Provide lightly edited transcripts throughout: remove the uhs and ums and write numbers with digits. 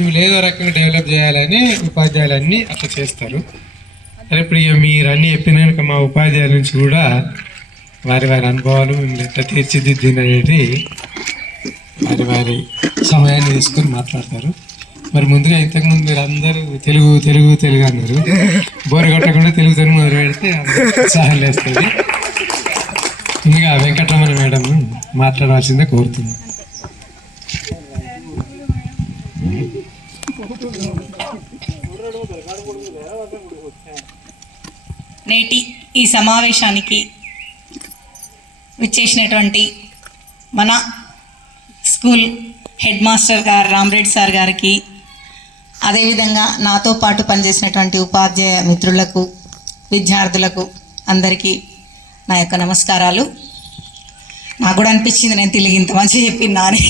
ఇవి ఏదో రకంగా డెవలప్ చేయాలని ఉపాధ్యాయులన్నీ అట్లా చేస్తారు. సరే, ఇప్పుడు ఇక మీరు అన్నీ చెప్పిన కనుక మా ఉపాధ్యాయుల నుంచి కూడా వారి వారి అనుభవాలు మిమ్మల్ని ఎట్లా తీర్చిదిద్దిననేది వారి వారి సమయాన్ని తీసుకొని మాట్లాడతారు. మరి ముందుగా ఇంతకుముందు మీరు అందరూ తెలుగు తెలుగు తెలుగు అన్నారు. బోరు కొట్టకుండా తెలుగుతో మొదలు పెడితే ఉత్సాహం లేస్తుంది. ముందుగా వెంకటరమణ మేడం మాట్లాడవలసిందే కోరుతున్నాను. నేటి ఈ సమావేశానికి విచ్చేసినటువంటి మన స్కూల్ హెడ్ మాస్టర్ గారు రామరెడ్డి సార్ గారికి, అదేవిధంగా నాతో పాటు పనిచేసినటువంటి ఉపాధ్యాయ మిత్రులకు, విద్యార్థులకు అందరికీ నా యొక్క నమస్కారాలు. నాకు కూడా అనిపించింది నేను తెలుగు ఇంత మంచిగా చెప్పిందా అని.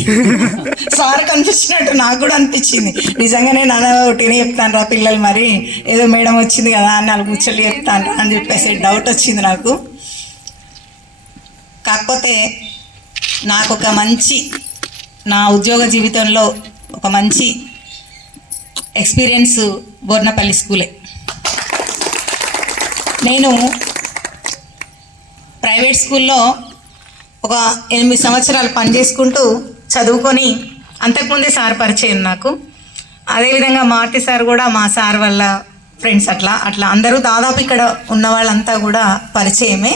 సార్ కనిపించినట్టు నాకు కూడా అనిపించింది. నిజంగానే నాన్న ఒకటినే చెప్తాను రా పిల్లలు, మరి ఏదో మేడం వచ్చింది కదా అని నాలుగు ముచ్చట్లు చెప్తాను రా అని చెప్పేసి డౌట్ వచ్చింది నాకు. కాకపోతే నాకు ఒక మంచి, నా ఉద్యోగ జీవితంలో ఒక మంచి ఎక్స్పీరియన్స్ బోర్నపల్లి స్కూలే. నేను ప్రైవేట్ స్కూల్లో ఒక 8 సంవత్సరాలు పనిచేసుకుంటూ చదువుకొని, అంతకుముందే సార్ పరిచయం నాకు. అదేవిధంగా మారుతి సార్ కూడా మా సార్ వాళ్ళ ఫ్రెండ్స్, అట్లా అందరూ దాదాపు ఇక్కడ ఉన్న వాళ్ళంతా కూడా పరిచయమే.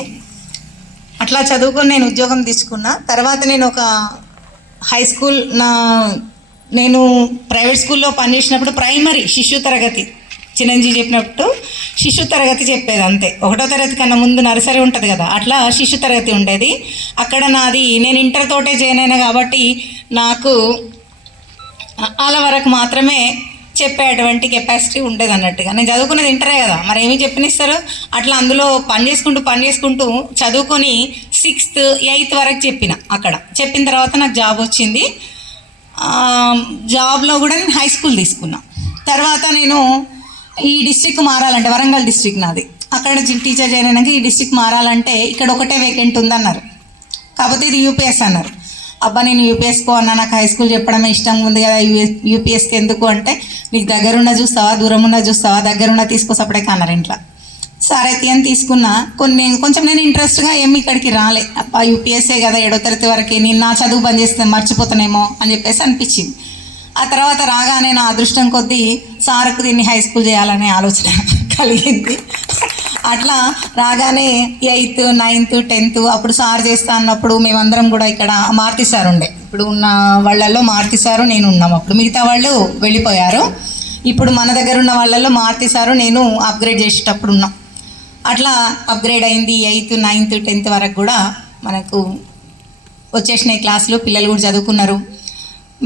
అట్లా చదువుకొని నేను ఉద్యోగం తీసుకున్నా. తర్వాత నేను ఒక హై స్కూల్, నేను ప్రైవేట్ స్కూల్లో పనిచేసినప్పుడు ప్రైమరీ శిశు తరగతి, చిరంజీవి చెప్పినట్టు శిశు తరగతి చెప్పేది అంతే. 1వ తరగతి కన్నా ముందు నర్సరీ ఉంటుంది కదా, అట్లా శిశు తరగతి ఉండేది. అక్కడ నేను ఇంటర్ తోటే జాయిన్ అయినా కాబట్టి నాకు అలా వరకు మాత్రమే చెప్పేటువంటి కెపాసిటీ ఉండేది అన్నట్టుగా. నేను చదువుకునేది ఇంటరే కదా, మరి ఏమి చెప్పనిస్తారు. అట్లా అందులో పని చేసుకుంటూ చదువుకొని 6th 8th వరకు అక్కడ చెప్పిన తర్వాత నాకు జాబ్ వచ్చింది. జాబ్లో కూడా నేను హై స్కూల్ తీసుకున్నా. తర్వాత నేను ఈ డిస్ట్రిక్ట్ మారాలంటే, వరంగల్ డిస్ట్రిక్ట్ నాది, అక్కడ టీచర్ జాయిన్ అయినాక ఈ డిస్ట్రిక్ట్ మారాలంటే ఇక్కడ ఒకటే వేకెంట్ ఉందన్నారు. కాకపోతే ఇది యూపీఎస్ అన్నారు. అబ్బా నేను యూపీఎస్కో అన్నా, నాకు హై స్కూల్ చెప్పడమే ఇష్టం ఉంది కదా, యూపీఎస్కి ఎందుకు అంటే, నీకు దగ్గరున్న చూస్తావా దూరం ఉన్న చూస్తావా, దగ్గరున్న తీసుకోసప్పుడే కన్నారు ఇంట్లో. సరే అని తీసుకున్నా. కొంచెం నేను ఇంట్రెస్ట్గా ఏమి ఇక్కడికి రాలే. అబ్బా యూపీఎస్ఏ కదా 7వ తరగతి వరకు, నేను నా చదువు బంద్ చేస్తే మర్చిపోతానేమో అని చెప్పేసి అనిపించింది. ఆ తర్వాత రాగానే నా అదృష్టం కొద్దీ సార్కు దీన్ని హై స్కూల్ చేయాలనే ఆలోచన కలిగింది. అట్లా రాగానే 8th 9th 10th అప్పుడు సార్ చేస్తా అన్నప్పుడు మేమందరం కూడా ఇక్కడ మారుతి సార్ ఉండే, ఇప్పుడు ఉన్న వాళ్ళల్లో మారుతి సారు నేను ఉన్నాం. అప్పుడు మిగతా వాళ్ళు వెళ్ళిపోయారు. ఇప్పుడు మన దగ్గర ఉన్న వాళ్ళల్లో మారుతి సారు నేను అప్గ్రేడ్ చేసేటప్పుడు ఉన్నాం. అట్లా అప్గ్రేడ్ అయింది. 8th 9th 10th వరకు కూడా మనకు వచ్చేసినాయి క్లాసులు, పిల్లలు కూడా చదువుకున్నారు.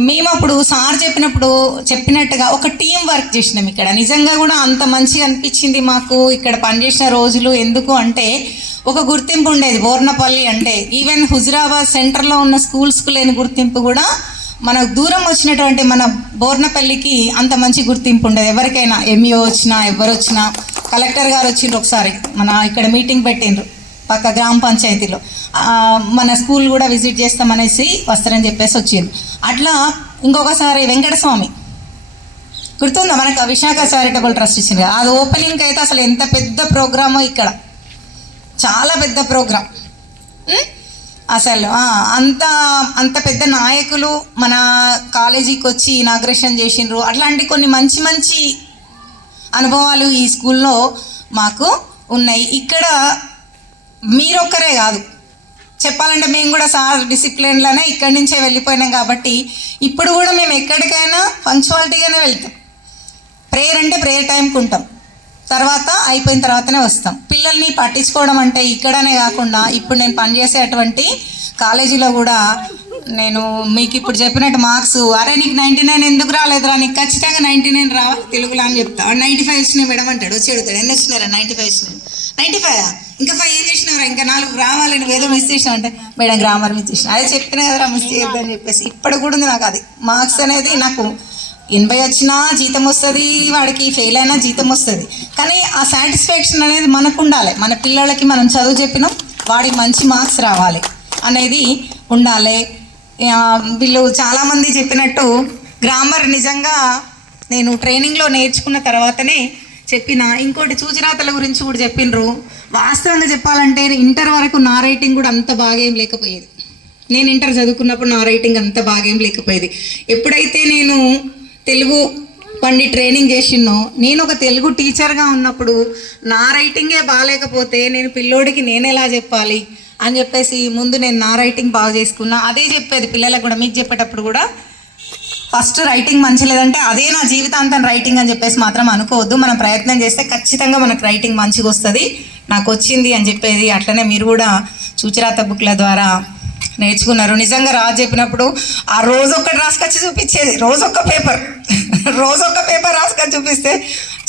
మేము అప్పుడు సార్ చెప్పినట్టుగా ఒక టీం వర్క్ చేసినాం ఇక్కడ. నిజంగా కూడా అంత మంచిగా అనిపించింది మాకు ఇక్కడ పనిచేసిన రోజులు. ఎందుకు అంటే ఒక గుర్తింపు ఉండేది బోర్నపల్లి అంటే. ఈవెన్ హుజురాబాద్ సెంటర్లో ఉన్న స్కూల్స్కు లేని గుర్తింపు కూడా మనకు దూరం వచ్చినటువంటి మన బోర్నపల్లికి అంత మంచి గుర్తింపు ఉండేది. ఎవరికైనా ఎంఈఓ వచ్చినా, ఎవరు వచ్చినా, కలెక్టర్ గారు వచ్చిండ్రు ఒకసారి మన ఇక్కడ మీటింగ్ పెట్టిండ్రు పక్క గ్రామ పంచాయతీలో, మన స్కూల్ కూడా విజిట్ చేస్తామనేసి వస్తారని చెప్పేసి వచ్చింది. అట్లా ఇంకొకసారి వెంకటస్వామి గుర్తుందా మనకు, విశాఖ చారిటబుల్ ట్రస్ట్ ఇచ్చింది. అది ఓపెనింగ్ అయితే అసలు ఎంత పెద్ద ప్రోగ్రామో, ఇక్కడ చాలా పెద్ద ప్రోగ్రాం అసలు. అంత పెద్ద నాయకులు మన కాలేజీకి వచ్చి ఇనాగ్రేషన్ చేసిండ్రు. అట్లాంటి కొన్ని మంచి మంచి అనుభవాలు ఈ స్కూల్లో మాకు ఉన్నాయి. ఇక్కడ మీరొక్కరే కాదు, చెప్పాలంటే మేము కూడా సార్ డిసిప్లిన్లోనే ఇక్కడి నుంచే వెళ్ళిపోయినాం కాబట్టి ఇప్పుడు కూడా మేము ఎక్కడికైనా పంక్చువాలిటీగానే వెళ్తాం. ప్రేయర్ అంటే ప్రేయర్ టైంకి ఉంటాం, తర్వాత అయిపోయిన తర్వాతనే వస్తాం. పిల్లల్ని పట్టించుకోవడం అంటే ఇక్కడనే కాకుండా ఇప్పుడు నేను పనిచేసేటువంటి కాలేజీలో కూడా నేను మీకు ఇప్పుడు చెప్పినట్టు మార్క్స్, అరే నీకు 99 ఎందుకు రాలేదురా, నీకు ఖచ్చితంగా 99 రావాలి తెలుగులో అని చెప్తా. 95 వచ్చినాయి మేడం అంటాడు, వచ్చి అడుగుతాడు ఎన్ని వచ్చినారా, 95 వచ్చినాయి. 95 ఇంకా 5 ఏం చేసినారా, ఇంకా 4 రావాలి, నువ్వు ఏదో మిస్ చేసినావు అంటే, మేడం గ్రామర్ మిస్ చేసిన, అదే చెప్పినా కదరా మిస్ చేయొద్దని చెప్పేసి. ఇప్పుడు కూడా ఉంది నాకు అది మార్క్స్ అనేది. నాకు 80 వచ్చినా జీతం వస్తుంది, వాడికి ఫెయిల్ అయినా జీతం వస్తుంది. కానీ ఆ సాటిస్ఫాక్షన్ అనేది మనకు ఉండాలి. మన పిల్లలకి మనం చదువు చెప్పినాం, వాడికి మంచి మార్క్స్ రావాలి అనేది ఉండాలి. వీళ్ళు చాలామంది చెప్పినట్టు గ్రామర్ నిజంగా నేను ట్రైనింగ్లో నేర్చుకున్న తర్వాతనే చెప్పిన. ఇంకోటి చూచిరాతల గురించి కూడా చెప్పినరు. వాస్తవంగా చెప్పాలంటే ఇంటర్ వరకు నా రైటింగ్ కూడా అంత బాగేం లేకపోయేది. నేను ఇంటర్ చదువుకున్నప్పుడు నా రైటింగ్ అంత బాగేం లేకపోయేది. ఎప్పుడైతే నేను తెలుగు పండి ట్రైనింగ్ చేసినో, నేను ఒక తెలుగు టీచర్గా ఉన్నప్పుడు నా రైటింగే బాగాలేకపోతే నేను పిల్లోడికి నేను ఎలా చెప్పాలి అని చెప్పేసి ముందు నేను నా రైటింగ్ బాగా చేసుకున్నా. అదే చెప్పేది పిల్లలకు కూడా, మీకు చెప్పేటప్పుడు కూడా, ఫస్ట్ రైటింగ్ మంచి లేదంటే అదే నా జీవితాంతం రైటింగ్ అని చెప్పేసి మాత్రం అనుకోవద్దు. మనం ప్రయత్నం చేస్తే ఖచ్చితంగా మనకు రైటింగ్ మంచిగా వస్తుంది, నాకు వచ్చింది అని చెప్పేది. అట్లనే మీరు కూడా చూచిరాత బుక్ల ద్వారా నేర్చుకున్నారు. నిజంగా రాజు చెప్పినప్పుడు ఆ రోజు ఒక్కటి రాసుకొచ్చి చూపించేది, రోజొక్క పేపర్ రాసుకొచ్చి చూపిస్తే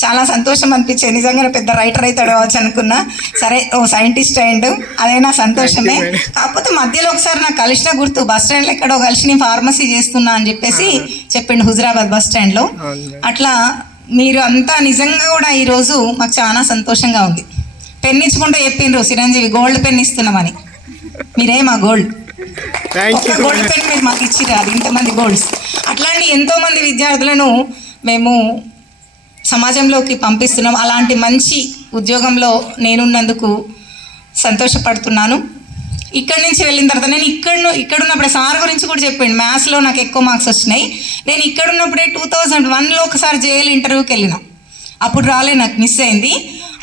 చాలా సంతోషం అనిపించేది. నిజంగానే పెద్ద రైటర్ అవుతాడు కావచ్చు అనుకున్నా. సరే, ఓ సైంటిస్ట్ అయ్యిండు, అదైనా సంతోషమే. కాకపోతే మధ్యలో ఒకసారి నాకు కలిసిన గుర్తు, బస్ స్టాండ్లో ఎక్కడో కలిసి నేను ఫార్మసీ చేస్తున్నా అని చెప్పేసి చెప్పిండు, హుజరాబాద్ బస్ స్టాండ్లో. అట్లా మీరు అంతా నిజంగా కూడా ఈరోజు మాకు చాలా సంతోషంగా ఉంది. పెన్ ఇచ్చుకుంటూ చెప్పిండ్రు చిరంజీవి గోల్డ్ పెన్ ఇస్తున్నామని. మీరేమా గోల్డ్ గోల్డ్ పెన్ మీరు మాకు ఇచ్చిర్రు, అది ఇంతమంది గోల్డ్స్. అట్లాంటి ఎంతోమంది విద్యార్థులను మేము సమాజంలోకి పంపిస్తున్నాం. అలాంటి మంచి ఉద్యోగంలో నేనున్నందుకు సంతోషపడుతున్నాను. ఇక్కడి నుంచి వెళ్ళిన తర్వాత నేను ఇక్కడున్నప్పుడే సార్ గురించి కూడా చెప్పండి, మ్యాథ్స్లో నాకు ఎక్కువ మార్క్స్ వచ్చినాయి. నేను ఇక్కడున్నప్పుడే 2001లో ఒకసారి జేఎల్ ఇంటర్వ్యూకి వెళ్ళిన, అప్పుడు రాలే, నాకు మిస్ అయింది.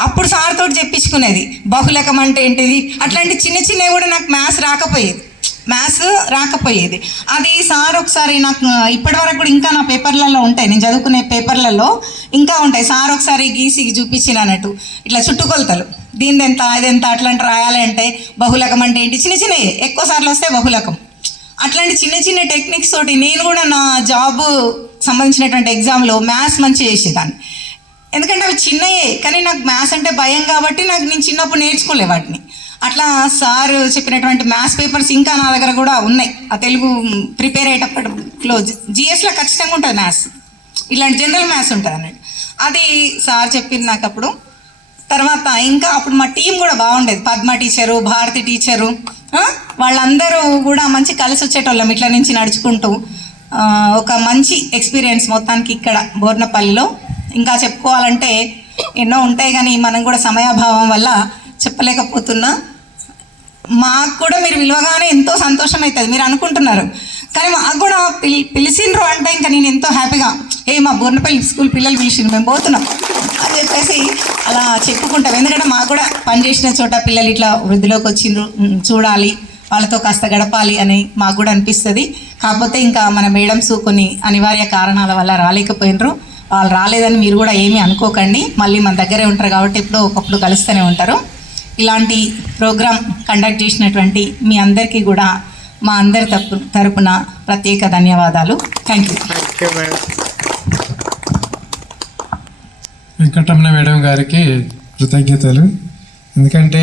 అప్పుడు సార్ తోటి చెప్పించుకునేది బహుళకం అంటే ఏంటిది, అట్లాంటి చిన్న చిన్నవి కూడా నాకు మ్యాథ్స్ రాకపోయేది. అది సార్ ఒకసారి నాకు ఇప్పటి వరకు కూడా ఇంకా నా పేపర్లలో ఉంటాయి, నేను చదువుకునే పేపర్లలో ఇంకా ఉంటాయి. సార్ ఒకసారి గీసి చూపించిన అన్నట్టు, ఇట్లా చుట్టుకొలతలు, దీనిది ఎంత అదెంత అట్లాంటి రాయాలి అంటే బహుళకం అంటే ఏంటి, చిన్న చిన్నవి ఎక్కువ సార్లు వస్తే బహుళకం. అట్లాంటి చిన్న చిన్న టెక్నిక్స్ తోటి నేను కూడా నా జాబ్ సంబంధించినటువంటి ఎగ్జామ్లో మ్యాథ్స్ మంచిగా చేసేదాన్ని. ఎందుకంటే అవి చిన్నయే, కానీ నాకు మ్యాథ్స్ అంటే భయం కాబట్టి నేను చిన్నప్పుడు నేర్చుకోలే వాటిని. అట్లా సార్ చెప్పినటువంటి మ్యాథ్స్ పేపర్స్ ఇంకా నా దగ్గర కూడా ఉన్నాయి. ఆ తెలుగు ప్రిపేర్ అయ్యేటప్పటిలో జిఎస్లో ఖచ్చితంగా ఉంటుంది మ్యాథ్స్, ఇలాంటి జనరల్ మ్యాథ్స్ ఉంటుంది అన్నట్టు. అది సార్ చెప్పింది నాకు అప్పుడు. తర్వాత ఇంకా అప్పుడు మా టీం కూడా బాగుండేది, పద్మ టీచరు, భారతి టీచరు, వాళ్ళందరూ కూడా మంచి కలిసి వచ్చేటోళ్ళం ఇట్లా నుంచి నడుచుకుంటూ. ఒక మంచి ఎక్స్పీరియన్స్ మొత్తానికి ఇక్కడ బోర్నపల్లిలో. ఇంకా చెప్పుకోవాలంటే ఎన్నో ఉంటాయి, కానీ మనం కూడా సమయాభావం వల్ల చెప్పలేకపోతున్నా. మాకు కూడా మీరు విలువగానే ఎంతో సంతోషం అవుతుంది. మీరు అనుకుంటున్నారు, కానీ మాకు కూడా పిలిచిండ్రు అంటే ఇంకా నేను ఎంతో హ్యాపీగా, మా బోర్నపల్లి స్కూల్ పిల్లలు పిలిచిండ్రు, మేము పోతున్నాం అని చెప్పేసి అలా చెప్పుకుంటాం. ఎందుకంటే మాకు కూడా పనిచేసిన చోట పిల్లలు ఇట్లా వృద్ధిలోకి వచ్చిండ్రు, చూడాలి, వాళ్ళతో కాస్త గడపాలి అని మాకు కూడా అనిపిస్తుంది. కాకపోతే ఇంకా మన మేడమ్స్ కొన్ని అనివార్య కారణాల వల్ల రాలేకపోయినరు. వాళ్ళు రాలేదని మీరు కూడా ఏమీ అనుకోకండి, మళ్ళీ మన దగ్గరే ఉంటారు కాబట్టి ఎప్పుడో ఒకప్పుడు కలుస్తూనే ఉంటారు. ఇలాంటి ప్రోగ్రాం కండక్ట్ చేసినటువంటి మీ అందరికీ కూడా మా అందరి తరపున ప్రత్యేక ధన్యవాదాలు. Thank you. వెంకటరమణ మేడం గారికి కృతజ్ఞతలు. ఎందుకంటే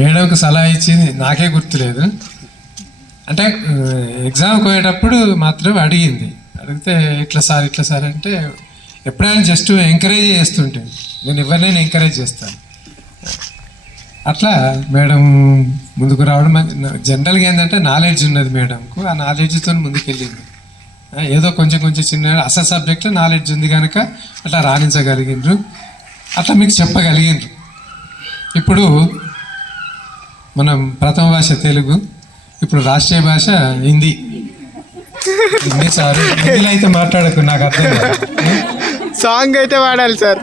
మేడంకు సలహా ఇచ్చింది నాకే గుర్తులేదు. అంటే ఎగ్జామ్కి పోయేటప్పుడు మాత్రం అడిగితే ఇట్లా సార్ అంటే ఎప్పుడైనా జస్ట్ ఎంకరేజ్ చేస్తుంటే, నేను ఎవరినైనా ఎంకరేజ్ చేస్తాను. అట్లా మేడం ముందుకు రావడం జనరల్గా ఏంటంటే నాలెడ్జ్ ఉన్నది మేడంకు, ఆ నాలెడ్జ్తో ముందుకెళ్ళింది. ఏదో కొంచెం చిన్న అసలు సబ్జెక్ట్లో నాలెడ్జ్ ఉంది కనుక అట్లా రాణించగలిగిండ్రు, అట్లా మీకు చెప్పగలిగిండ్రు. ఇప్పుడు మనం ప్రథమ భాష తెలుగు, ఇప్పుడు రాష్ట్రీయ భాష హిందీ. సార్ హిందీలో అయితే మాట్లాడకు, నాకు అర్థం కాదు. సాంగ్ అయితే వాడాలి సార్.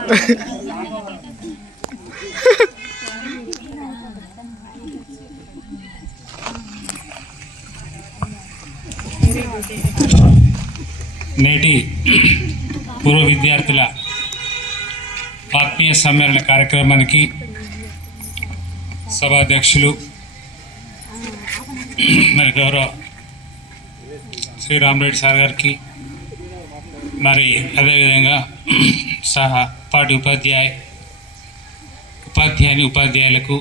నేటి పూర్వ విద్యార్థుల ఆత్మీయ సమ్మేళన కార్యక్రమానికి సభాధ్యక్షులు మరి గౌరవ శ్రీ రామరెడ్డి సార్ గారికి, మరి అదేవిధంగా పాఠ్య ఉపాధ్యాయులకు,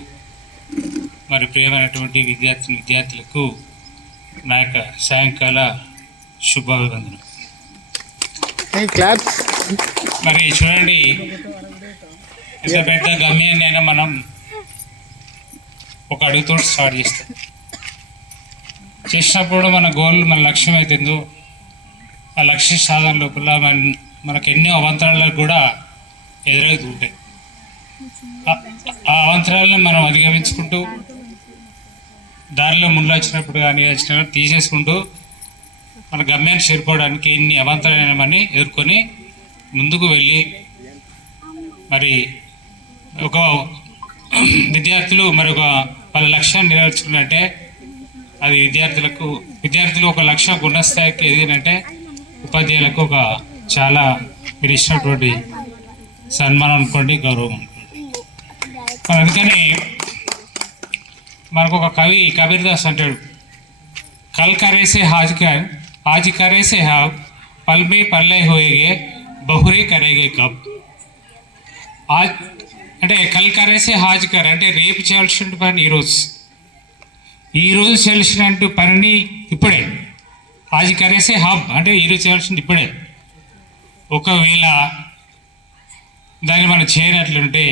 మరి ప్రియమైనటువంటి విద్యార్థులకు నా యొక్క సాయంకాల శుభాభివందనం. మరి చూడండి, ఎంత పెద్ద గమ్యాన్ని అయినా మనం ఒక అడుగుతో స్టార్ట్ చేస్తాం. చేసినప్పుడు మన గోల్, మన లక్ష్యం అవుతుందో ఆ లక్ష్య సాధన లోపల మనకు ఎన్నో అవాంతరాలకు కూడా ఎదురవుతూ ఉంటాయి. ఆ అవాంతరాలను మనం అధిగమించుకుంటూ దారిలో ముళ్ళు వచ్చినప్పుడు కానీ వచ్చిన తీసేసుకుంటూ మన గమ్యాన్ని చేరుకోవడానికి ఇన్ని అవాంతరాలని ఎదుర్కొని ముందుకు వెళ్ళి మరి ఒక విద్యార్థులు మరొక వాళ్ళ లక్ష్యాన్ని నెరవేర్చుకున్నట్టే అది విద్యార్థులు ఒక లక్ష్యం గుణస్థాయికి ఎదిగినట్టే ఉపాధ్యాయులకు ఒక చాలా మీరు ఇచ్చినటువంటి సన్మానం అనుకోండి, గౌరవం అనుకోండి. అందుకని మనకు ఒక కబీర్దాస్ అంటాడు, కల్ కరేసే హాజ్ కరేసే హావ్ పల్మే పల్లె హోయేగే బహురే కరేగే కబ్. అంటే కల్ కరేసే హాజ్ కర్ అంటే రేపు చేయాల్సిన పని ఈరోజు చేయాల్సిన పనిని ఇప్పుడే, హాజ్ కరేసే హాబ్ అంటే ఈరోజు చేయాల్సింది ఇప్పుడే. ఒకవేళ దాన్ని మనం చేయనట్లుంటే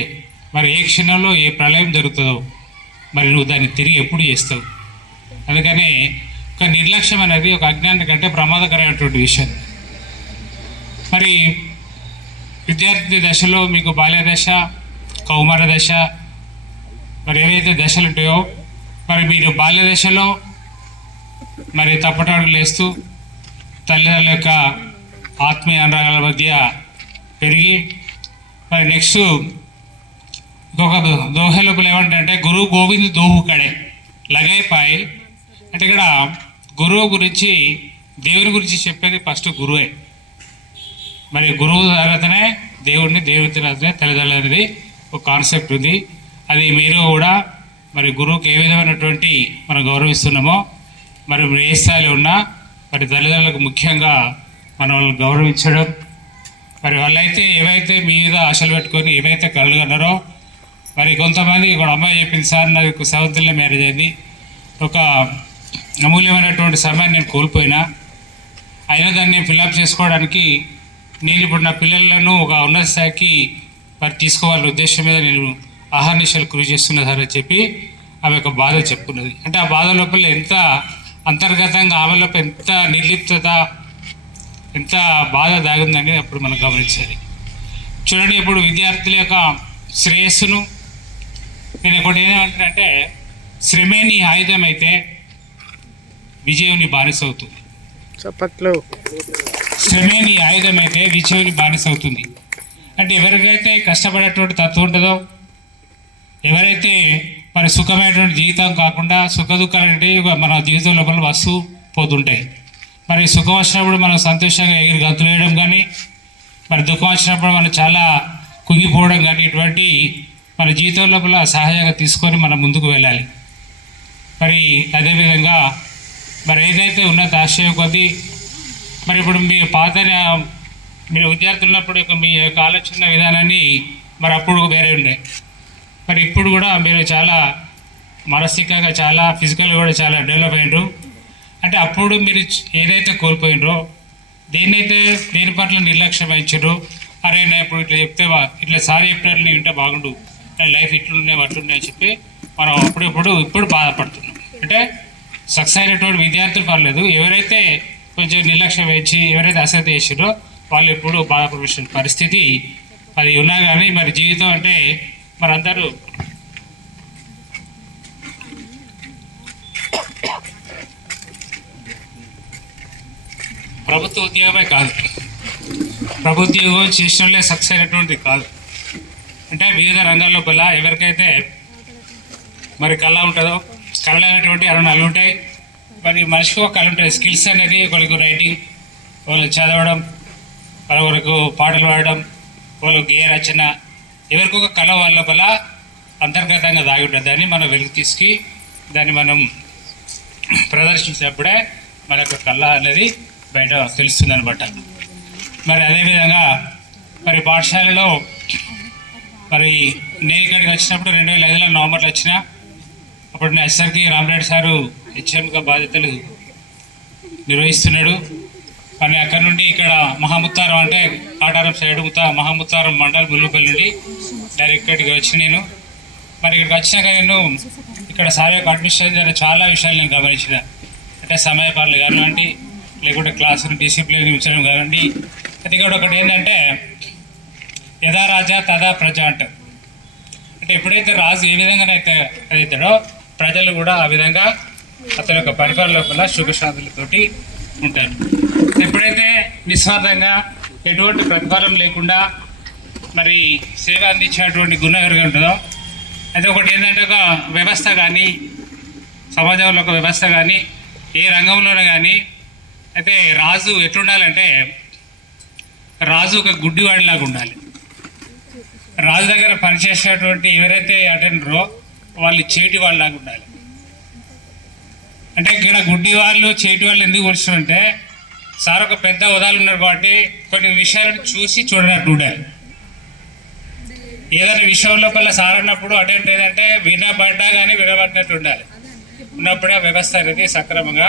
మరి ఏ క్షణంలో ఏ ప్రళయం జరుగుతుందో మరి నువ్వు దాన్ని తిరిగి ఎప్పుడు చేస్తావు. అందుకని ఒక నిర్లక్ష్యం అనేది ఒక అజ్ఞానం కంటే ప్రమాదకరమైనటువంటి విషయం. మరి విద్యార్థి దశలో మీకు బాల్య దశ, కౌమార దశ, మరి ఏవైతే దశలు ఉంటాయో మరి మీరు బాల్య దశలో మరి తప్పటడుగులు వేస్తూ తల్లిదండ్రుల యొక్క ఆత్మీయ అనురాగాల మధ్య పెరిగి మరి నెక్స్ట్ ఇంకొక దోహ లోపల ఏమంటే గురువు గోవింద్ దోహు కడే లగాయి పాయ్ అంటే ఇక్కడ గురువు గురించి దేవుని గురించి చెప్పేది ఫస్ట్ గురువే. మరి గురువు తర్వాతనే దేవుడిని, దేవుడి తర్వాతనే తల్లిదండ్రులు అనేది ఒక కాన్సెప్ట్ ఉంది. అది మీరు కూడా మరి గురువుకి ఏ విధమైనటువంటి మనం గౌరవిస్తున్నామో మరి ఏ స్థాయిలో ఉన్నా మరి తల్లిదండ్రులకు ముఖ్యంగా మనం వాళ్ళని గౌరవించడం, మరి వాళ్ళైతే ఏవైతే మీ మీద ఆశలు పెట్టుకొని ఏవైతే కళ్ళు కన్నారో మరి కొంతమంది ఒక అమ్మాయి చెప్పింది, సార్ నాకు 7th మ్యారేజ్ అయింది, ఒక అమూల్యమైనటువంటి సమయాన్ని నేను కోల్పోయినా అయినా దాన్ని నేను ఫిల్అప్ చేసుకోవడానికి నేను ఇప్పుడు నా పిల్లలను ఒక ఉన్నత స్థాయికి మరి తీసుకోవాలనే ఉద్దేశం మీద నేను ఆహార్నిశలు కృషి చేస్తున్నా సార్ అని చెప్పి ఆమె యొక్క బాధ చెప్పుకున్నది. అంటే ఆ బాధ లోపల ఎంత అంతర్గతంగా ఆమె లోపల ఎంత నిర్లిప్తత, ఎంత బాధ దాగిందని అప్పుడు మనం గమనించాలి. చూడండి, ఇప్పుడు విద్యార్థుల యొక్క శ్రేయస్సును నేను ఒకటి ఏమంటానంటే, శ్రమే నీ ఆయుధం అయితే విజయం నీ బానిస అవుతుంది. చప్పట్లు. శ్రమే నీ ఆయుధం అయితే విజయం నీ బానిస అవుతుంది. అంటే ఎవరికైతే కష్టపడేటువంటి తత్వం ఉంటుందో, ఎవరైతే మరి సుఖమైనటువంటి జీవితం కాకుండా సుఖ దుఃఖాలు అంటే మన జీవితం లోపల వస్తూ పోతుంటాయి. మరి సుఖం వచ్చినప్పుడు మనం సంతోషంగా ఎగిరి గంతులు వేయడం కానీ, మరి దుఃఖం వచ్చినప్పుడు మనం చాలా కుంగిపోవడం కానీ, ఇటువంటి మన జీవితం లోపల సహజంగా తీసుకొని మనం ముందుకు వెళ్ళాలి. మరి అదేవిధంగా మరి ఏదైతే ఉన్నత ఆశయం కొద్దీ మరి ఇప్పుడు మీ మీరు విద్యార్థులు ఉన్నప్పుడు మీ యొక్క ఆలోచన విధానాన్ని మరి అప్పుడు వేరే ఉండే, మరి ఇప్పుడు కూడా మీరు చాలా మానసికంగా చాలా ఫిజికల్గా కూడా చాలా డెవలప్ అయినరు. అంటే అప్పుడు మీరు ఏదైతే కోల్పోయినరో, దేని పట్ల నిర్లక్ష్యం వహించారో, అరే నేను ఇప్పుడు ఇట్లా చెప్తే ఇట్లా సారీ చెప్పినట్లు నేను ఉంటే బాగుండు, నేను లైఫ్ ఇట్లున్నాయి అట్లున్నాయి అని చెప్పి మనం ఇప్పుడు బాధపడుతున్నాం. అంటే సక్సెస్ అయినటువంటి విద్యార్థులు పర్లేదు, ఎవరైతే కొంచెం నిర్లక్ష్యం వహించి ఎవరైతే అశ్రద్ధ చేసారో వాళ్ళు ఎప్పుడు బాధపడాల్సిన పరిస్థితి అది ఉన్నా. కానీ మరి జీవితం అంటే మనందరూ ప్రభుత్వ ఉద్యోగమే కాదు, ప్రభుత్వ ఉద్యోగం చేసిన వాళ్ళే సక్సెస్ అయినటువంటిది కాదు. అంటే వివిధ రంగాల లోపల ఎవరికైతే మరి కళ ఉంటుందో, కళ అనేటువంటి 64 ఉంటాయి. మరి మనిషికి ఒక కళ ఉంటుంది. స్కిల్స్ అనేది ఒకరికి రైటింగ్, వాళ్ళు చదవడం, వాళ్ళకు పాటలు పాడడం, వాళ్ళు గేయ రచన, ఎవరికి ఒక కళ వాళ్ళ లోపల అంతర్గతంగా దాగి ఉంటుంది. దాన్ని మనం వెలుగు తీసుకు దాన్ని మనం ప్రదర్శించినప్పుడే మన యొక్క కళ అనేది బయట తెలుస్తుంది అనమాట. మరి అదేవిధంగా మరి పాఠశాలలో మరి నేను ఇక్కడికి వచ్చినప్పుడు 2005 నవంబర్లో వచ్చిన అప్పుడు నా ఎస్ఆర్కి రామరెడ్డి సారు హెచ్ఎంగా బాధ్యతలు నిర్వహిస్తున్నాడు. మరి అక్కడ నుండి ఇక్కడ మహాముత్తారం అంటే కాటారం సైడ్ మహాముత్తారం మండల్ ముల్లుపల్లి నుండి డైరెక్ట్ ఇక్కడికి వచ్చిన నేను. మరి ఇక్కడికి వచ్చినాక నేను ఇక్కడ సార్ యొక్క అడ్మిషన్ ద్వారా చాలా విషయాలు నేను గమనించిన. అంటే సమయపాలన కానివ్వండి, లేకుంటే క్లాసును డిసిప్లిన్ ఉంచడం కానివ్వండి, అది కూడా ఒకటి ఏంటంటే యథా రాజా తదా ప్రజ అంటారు. అంటే ఎప్పుడైతే రాజు ఏ విధంగానైతే అవుతాడో ప్రజలు కూడా ఆ విధంగా అతని యొక్క పరిపాలన లోపల సుఖశాంతులతోటి ఉంటారు. ఎప్పుడైతే నిస్వార్థంగా ఎటువంటి ప్రతిఫలం లేకుండా మరి సేవ అందించేటువంటి గుణం ఎవరిగా ఉంటుందో, అయితే ఒకటి ఏంటంటే ఒక వ్యవస్థ కానీ సమాజంలో ఒక వ్యవస్థ కానీ ఏ రంగంలోనే కానీ అయితే రాజు ఎట్లుండాలంటే రాజు ఒక గుడ్డివాడిలాగా ఉండాలి. రాజు దగ్గర పనిచేసేటువంటి ఎవరైతే అటెండరో వాళ్ళు చేటి వాళ్ళలాగా ఉండాలి. అంటే ఇక్కడ గుడ్డి వాళ్ళు చేటి వాళ్ళు ఎందుకు కూర్చుంటే సార్ ఒక పెద్ద ఉదాహరణ ఉన్నారు కాబట్టి కొన్ని విషయాలను చూసి చూడనట్టు ఉండాలి. ఏదైనా విషయం లోపల సార్ అన్నప్పుడు అటెండ్ ఏదంటే వినబడ్డా కానీ వినబడినట్టు ఉండాలి. ఉన్నప్పుడే ఆ వ్యవస్థ అనేది సక్రమంగా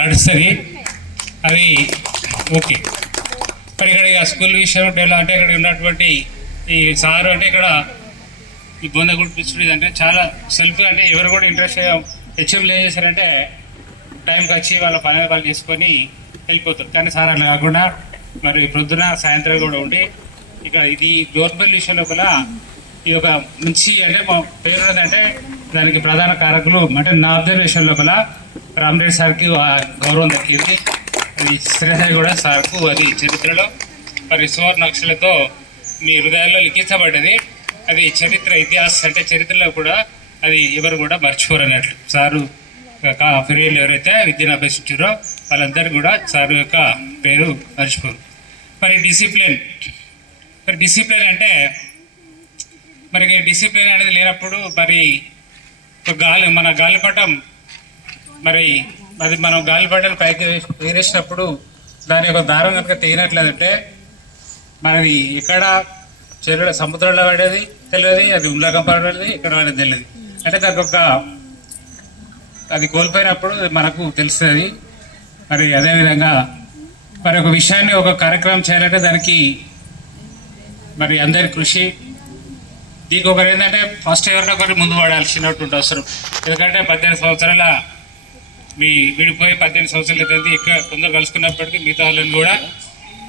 నడుస్తుంది. అది ఓకే. మరి ఇక్కడ ఇక స్కూల్ విషయం అంటే ఇక్కడ ఉన్నటువంటి ఈ సారు అంటే ఇక్కడ ఈ బొంద గుడిపించడం అంటే చాలా సెల్ఫ్, అంటే ఎవరు కూడా ఇంట్రెస్ట్ హెచ్ఎంలు ఏం చేశారంటే టైంకి వచ్చి వాళ్ళ పని వాళ్ళు చేసుకొని వెళ్ళిపోతారు. కానీ సార్ అట్లా కాకుండా మరి ప్రొద్దున సాయంత్రం కూడా ఉండి ఇక ఇది గవర్నమెంట్ విషయం లోపల ఇది ఒక మంచి అంటే మా పేరు అంటే దానికి ప్రధాన కారకులు అంటే నా అబ్జర్వేషన్ లోపల రామరెడ్డి సార్కి గౌరవం దక్కింది. అది శ్రీహరి కూడా సార్కు అది చరిత్రలో మరి సువర్ణ అక్షరాలతో మీ హృదయాల్లో లిఖించబడ్డది. అది చరిత్ర ఇతిహాసం అంటే చరిత్రలో కూడా అది ఎవరు కూడా మర్చిపోరు అన్నట్లు. సారు ఫిర్యాలు ఎవరైతే విద్యను అభ్యసించారో వాళ్ళందరూ కూడా సారు యొక్క పేరు మర్చిపోరు. మరి డిసిప్లిన్ అంటే మరి డిసిప్లిన్ అనేది లేనప్పుడు మరి మన గాలిపటం మరి అది మనం గాలిపటం పైకి ఎగరేసినప్పుడు దాని యొక్క దారం కనుక తెగినట్లేదంటే మనది ఎక్కడ చెరువు సముద్రంలో పడేది తెలియదు, అది ఉల్లాగం పడేది ఇక్కడ పడేది తెలియదు. అంటే దానికి ఒక అది కోల్పోయినప్పుడు మనకు తెలుస్తుంది. మరి అదేవిధంగా మరి ఒక విషయాన్ని ఒక కార్యక్రమం చేయాలంటే దానికి మరి అందరి కృషి. దీనికి ఒకరు ఏంటంటే ఫస్ట్ ఎవరినో ఒకరు ముందు పడాల్సినటువంటి అవసరం. ఎందుకంటే 18 సంవత్సరాల మీ విడిపోయి 18 సంవత్సరాలు అయితే ఇక్కడ కొందరు కలుసుకున్నప్పటికీ మిగతా వాళ్ళని కూడా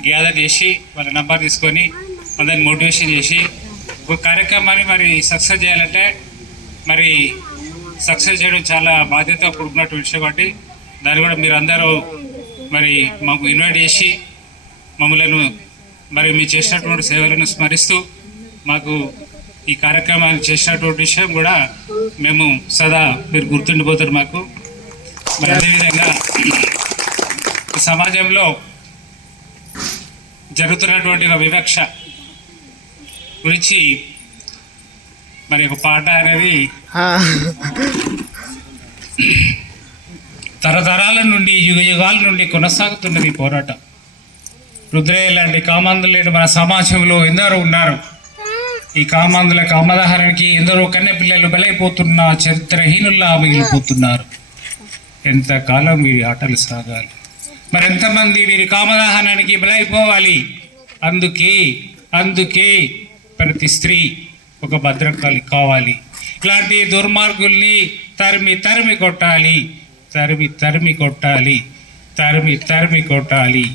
గ్యాదర్ చేసి వాళ్ళ నంబర్ తీసుకొని అందరిని మోటివేషన్ చేసి ఒక కార్యక్రమాన్ని మరి సక్సెస్ చేయాలంటే మరి సక్సెస్ చేయడం చాలా బాధ్యత కూడుకున్నటువంటి విషయం. కాబట్టి దాన్ని కూడా మీరు అందరూ మరి మాకు ఇన్వైట్ చేసి మమ్మల్ని మరి మీరు చేసినటువంటి సేవలను స్మరిస్తూ మాకు ఈ కార్యక్రమాన్ని చేసినటువంటి విషయం కూడా మేము సదా మీరు గుర్తుండిపోతారు మాకు. మరి అదేవిధంగా సమాజంలో జరుగుతున్నటువంటి ఒక వివక్ష గురించి మరి ఒక పాట అనేది తరతరాల నుండి యుగ యుగాల నుండి కొనసాగుతున్నది ఈ పోరాటం. రుద్రయ్య లాంటి కామాంధులు లేని మన సమాజంలో ఎందరో ఉన్నారు. ఈ కామాంధుల కామదాహారానికి ఎందరో కన్నె పిల్లలు బలైపోతున్న చరిత్రహీనుల్లా మిగిలిపోతున్నారు. ఎంతకాలం వీరి ఆటలు సాగాలి? మరి ఎంతమంది వీరి కామదాహారానికి బలైపోవాలి? అందుకే ప్రతి స్త్రీ ఒక భద్రకాళి కావాలి. ఇలాంటి దుర్మార్గుల్ని తరిమి కొట్టాలి.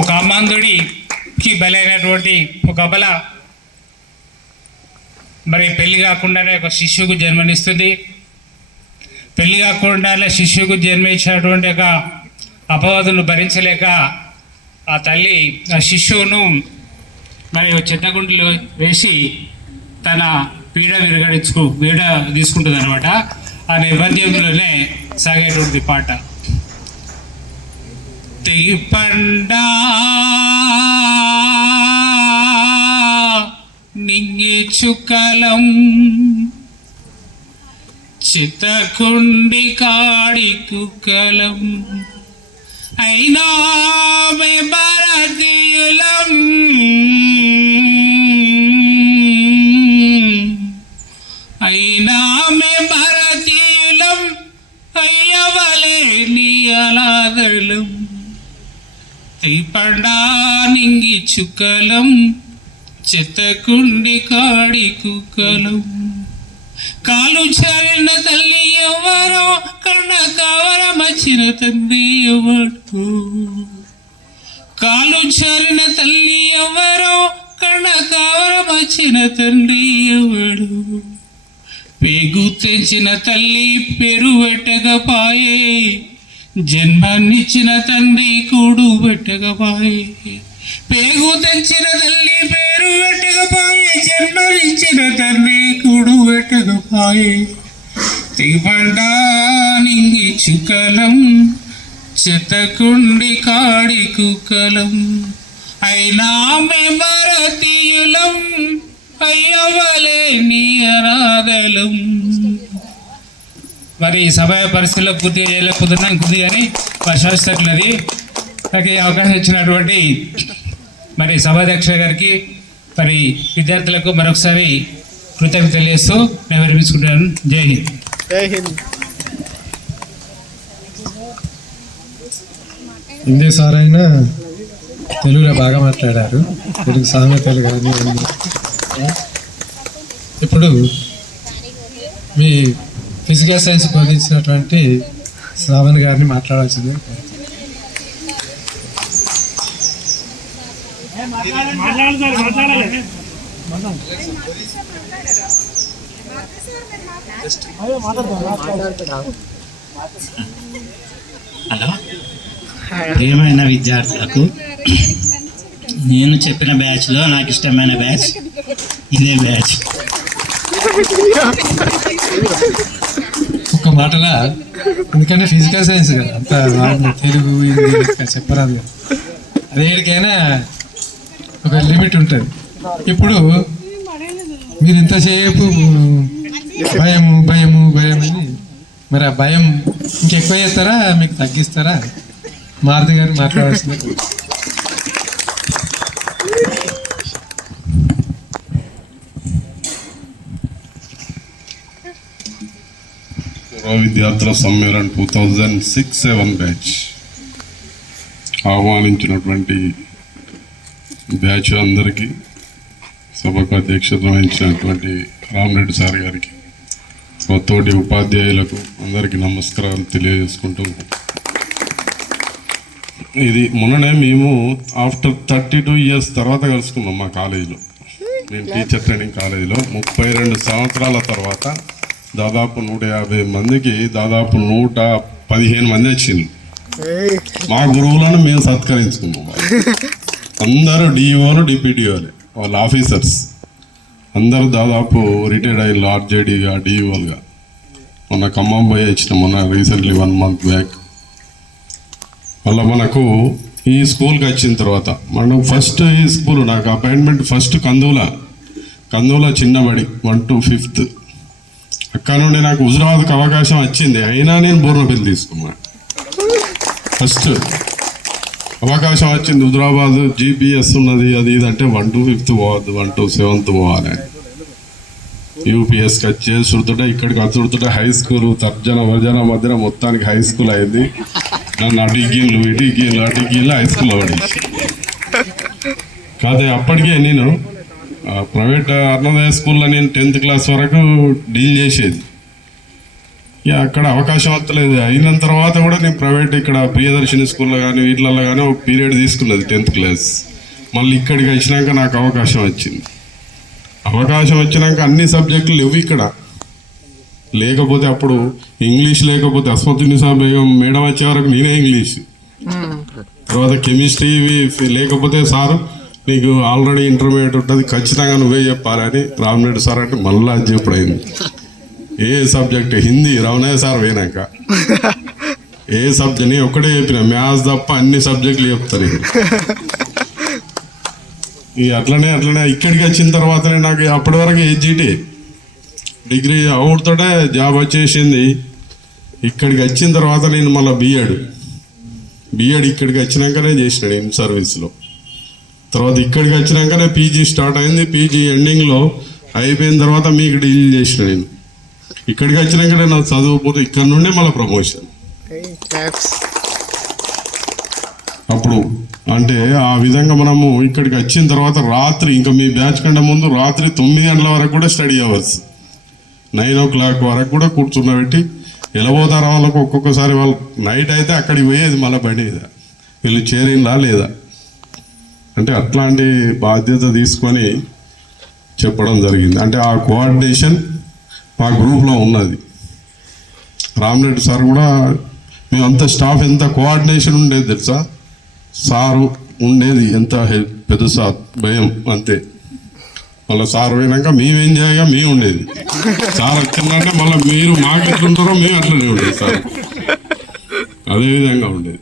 ఒక అమ్మాంధుడికి బలైనటువంటి ఒక అబల మరి పెళ్లి కాకుండానే ఒక శిశువుకు జన్మనిస్తుంది. పెళ్లి కాకుండానే శిశువుకు జన్మించినటువంటి ఒక అపవాదును భరించలేక ఆ తల్లి ఆ శిశువును మరి చెత్తగుండిలో వేసి తన పీడ తీసుకుంటుంది అనమాట. ఆ నేపథ్యంలోనే సాగేటువంటి పాట. తెగిపండా నింగి చుక్కలం చిత్తకుండి కాడి కుక్కలం అయినా మే భారతీయులం అయ్యవలే నీ అనాథలం తెగిపండా నింగి చుక్కలం చెత్తకుండి కాడి కుక్కలం కాలు చాలిన తల్లి ఎవరో కన్న కవరమచ్చిన తండ్రి ఎవడు కాలు చారిన తల్లి ఎవరో కన్న కావరం వచ్చిన తండ్రి ఎవడు పేగు తెంచిన తల్లి పేరు పెట్టగపాయే జన్మనిచ్చిన తండ్రి కూడు పెట్టగపాయే పేగు తెంచిన తల్లి పేరు పెట్టగపాయే జన్మనిచ్చిన తండ్రి కూడు పెట్టగపాయే తిగబండా నింగి చుకలం చెత్తకుండి కాడి కుక్కలం అయినా మెమరతీయులం అయ్యవలే నీ అనాథలం. మరి సభ పరిస్థితుల్లో పూర్తి చేయలేకపోతున్నాను కొద్ది కానీ ప్రశంసకులది నాకు ఈ అవకాశం ఇచ్చినటువంటి మరి సభాధ్యక్ష గారికి మరి విద్యార్థులకు మరొకసారి కృతజ్ఞత తెలియజేస్తూ నేను విరమించుకుంటున్నాను. జై హింద్. జై హింద్. హిందీ సార్ అయినా తెలుగులో బాగా మాట్లాడారు. తెలుగు సామెతలు కానీ ఇప్పుడు మీ ఫిజికల్ సైన్స్ బోధించినటువంటి శ్రావణ్ గారిని మాట్లాడాల్సింది. హలో, ప్రియమైన విద్యార్థులకు, నేను చెప్పిన బ్యాచ్లో నాకు ఇష్టమైన బ్యాచ్ ఇదే బ్యాచ్. ఒక్క మాటలా, ఎందుకంటే ఫిజికల్ సైన్స్ కదా, అంత తెలుగు హిందీ చెప్పరాదు కదా, అదేడికైనా ఒక లిమిట్ ఉంటుంది. ఇప్పుడు మీరు ఇంతసేపు భయము భయము భయం అని, మరి ఆ భయం ఇంకెక్కువ చేస్తారా మీకు తగ్గిస్తారా? మారుతి గారు మాట్లాడాల్సింది. విద్యార్థుల సమ్మేళనం 2006-07 బ్యాచ్ ఆహ్వానించినటువంటి బ్యాచ్ అందరికీ, సభకు అధ్యక్షత వహించినటువంటి రామరెడ్డి సార్ గారికి, తోటి ఉపాధ్యాయులకు అందరికీ నమస్కారాలు తెలియజేసుకుంటూ, ఇది మొన్ననే మేము ఆఫ్టర్ 32 years తర్వాత కలుసుకున్నాం మా కాలేజీలో. నేను టీచర్ ట్రైనింగ్ కాలేజీలో 32 సంవత్సరాల తర్వాత దాదాపు 150 మందికి దాదాపు 115 మంది వచ్చింది. మా గురువులను మేము సత్కరించుకున్నాం. అందరూ డిఈఓలు డిప్యూటీఓలే, వాళ్ళ ఆఫీసర్స్ అందరూ దాదాపు రిటైర్డ్ అయ్యారు ఆర్జేడీగా డిఈఓలుగా. మొన్న ఖమ్మం పోయి వచ్చిన, మొన్న రీసెంట్లీ 1 month బ్యాక్. మళ్ళీ మనకు ఈ స్కూల్కి వచ్చిన తర్వాత మనం ఫస్ట్ ఈ స్కూల్ నాకు అపాయింట్మెంట్ ఫస్ట్ కందుల చిన్నబడి 1 to 5th. అక్కడ నుండి నాకు హుజరాబాద్కి అవకాశం వచ్చింది, అయినా నేను బోర్నపల్లి తీసుకున్నాను. ఫస్ట్ అవకాశం వచ్చింది హుజరాబాద్, జీపీఎస్ ఉన్నది అది ఇది అంటే 1 to 5th పోవద్దు, 1 to 7th పోవాలి. యూపీఎస్కి వచ్చే సుడుతుంటే ఇక్కడికి వచ్చుడుతుంటే హై స్కూల్ తర్జన వర్జన మధ్యన మొత్తానికి హై స్కూల్ అయింది. నన్ను అడిగిన్లు ఇడిగిన్లు హై స్కూల్ పడేసి కాదే. అప్పటికే నేను ప్రైవేట్ అరుణోదయ స్కూల్లో నేను 10th class వరకు డీల్ చేసేది. ఇక అక్కడ అవకాశం వస్తలేదు. అయిన తర్వాత కూడా నేను ప్రైవేట్ ఇక్కడ ప్రియదర్శిని స్కూల్లో కానీ వీటిలలో కానీ ఒక పీరియడ్ తీసుకున్నది 10th class. మళ్ళీ ఇక్కడికి వచ్చినాక నాకు అవకాశం వచ్చింది. అవకాశం వచ్చినాక అన్ని సబ్జెక్టులు లేవు ఇక్కడ. లేకపోతే అప్పుడు ఇంగ్లీష్ లేకపోతే అస్మతునిసా బేగం మేడం వచ్చే వరకు నేనే ఇంగ్లీష్, తర్వాత కెమిస్ట్రీ లేకపోతే సారు నీకు ఆల్రెడీ ఇంటర్మీడియట్ ఉంటుంది, ఖచ్చితంగా నువ్వే చెప్పాలని రామరెడ్డి సార్ అంటే మళ్ళీ అది చెప్పుడైంది. ఏ సబ్జెక్ట్ హిందీ రమణయ్య సార్ పోయినాక ఏ సబ్జెక్ట్ నేను ఒక్కటే చెప్పిన, మ్యాథ్స్ తప్ప అన్ని సబ్జెక్టులు చెప్తారు. ఈ అట్లనే ఇక్కడికి వచ్చిన తర్వాతనే నాకు అప్పటి వరకు ఏజీటీ డిగ్రీ అవుట్తోటే జాబ్ వచ్చేసింది. ఇక్కడికి వచ్చిన తర్వాత నేను మళ్ళీ బీఎడ్ ఇక్కడికి వచ్చినాకనే చేసినాడు ఇన్ సర్వీస్లో. తర్వాత ఇక్కడికి వచ్చినాకనే పీజీ స్టార్ట్ అయింది. పీజీ ఎండింగ్లో అయిపోయిన తర్వాత మీకు డీల్ చేసిన నేను. ఇక్కడికి వచ్చినాకనే నాకు చదువుపోతే ఇక్కడ నుండే మళ్ళీ ప్రమోషన్. అప్పుడు అంటే ఆ విధంగా మనము ఇక్కడికి వచ్చిన తర్వాత రాత్రి ఇంకా మీ బ్యాచ్ కంటే ముందు రాత్రి 9 గంటల వరకు కూడా స్టడీ అవర్స్, 9 o'clock వరకు కూడా కూర్చున్నబెట్టి వెళ్ళబోతారు వాళ్ళకు. ఒక్కొక్కసారి వాళ్ళు నైట్ అయితే అక్కడికి పోయేది మళ్ళీ బండి మీద, వీళ్ళు చేరిందా లేదా అంటే అట్లాంటి బాధ్యత తీసుకొని చెప్పడం జరిగింది. అంటే ఆ కోఆర్డినేషన్ మా గ్రూప్లో ఉన్నది. రామరెడ్డి సార్ కూడా మేమంత స్టాఫ్ ఎంత కోఆర్డినేషన్ ఉండేది తెలుసా, సారు ఉండేది ఎంత పెద్ద సార్ భయం అంతే. మళ్ళీ సార్ పోయినాక మేమేం చేయగా మేము ఉండేది, సార్ వచ్చిందంటే మళ్ళీ మీరు మాకు ఎట్లుంటారో మేము అట్లనే ఉండేది సార్, అదేవిధంగా ఉండేది.